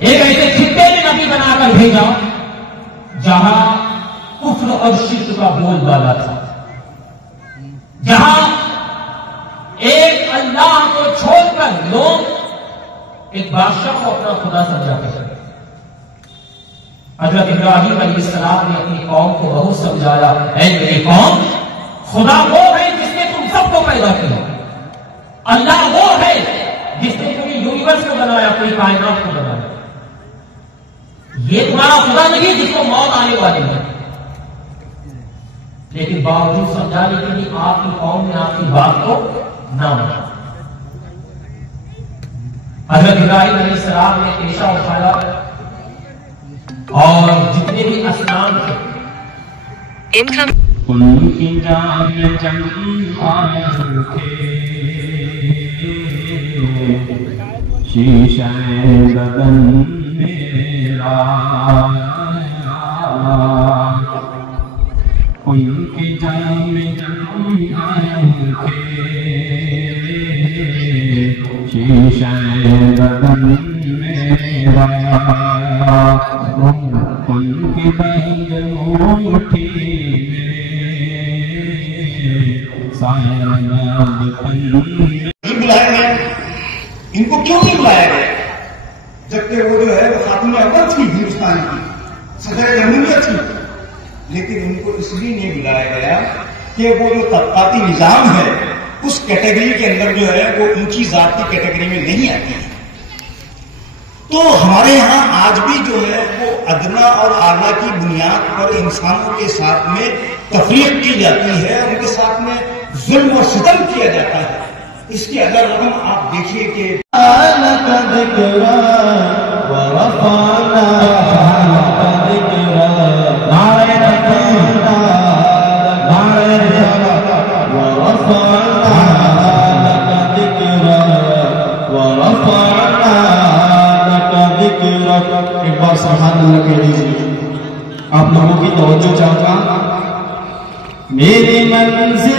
ایک ایسے خطے میں نبی بنا کر بھیجا جہاں کفر اور شرک کا بول بالا تھا، جہاں ایک اللہ کو چھوڑ کر لوگ ایک بادشاہ کو اپنا خدا سمجھا کرتے تھے۔ حضرت ابراہیم علیہ السلام نے اپنی قوم کو بہت سمجھایا، اے میری قوم، خدا وہ ہے جس نے تم سب کو پیدا کیا، اللہ وہ ہے جس نے پوری یونیورس کو بنایا، پوری کائنات کو بنایا، یہ تمہارا خدا نہیں جس کو موت آنے والی ہے۔ لیکن باوجود سمجھانے کے لیے آپ کی قوم نے آپ کی بات کو نہ مانا۔ حضرت ابراہیم علیہ السلام نے پیشہ اٹھایا اور جتنے بھی اصنام تھے ان کی جان جمع رکھے، شیشہ بدن میرا، ان کی جان جمع رکھے، شیشہ بدن میرا، ان کی بند موٹھی بلایا گیا، ان کو کیوں نہیں بلایا گیا؟ جبکہ وہ جو ہے وہ خاتون اول تھی ہندوستان کی، صدر جمہوریہ تھی، لیکن ان کو اس لیے نہیں بلایا گیا کہ وہ جو طبقاتی نظام ہے اس کیٹیگری کے اندر جو ہے وہ اونچی ذات کی کیٹیگری میں نہیں آتی ہے۔ تو ہمارے ہاں آج بھی جو ہے وہ ادنا اور اعلیٰ کی بنیاد پر انسانوں کے ساتھ میں تفریق کی جاتی ہے، ان کے ساتھ میں ظلم و ستم کیا جاتا ہے۔ اس کی اگر رقم آپ دیکھیے کہ ایک بار سبحان اللہ کہہ دیجیے، آپ لوگوں کی توجہ چاہتا۔ میری منزل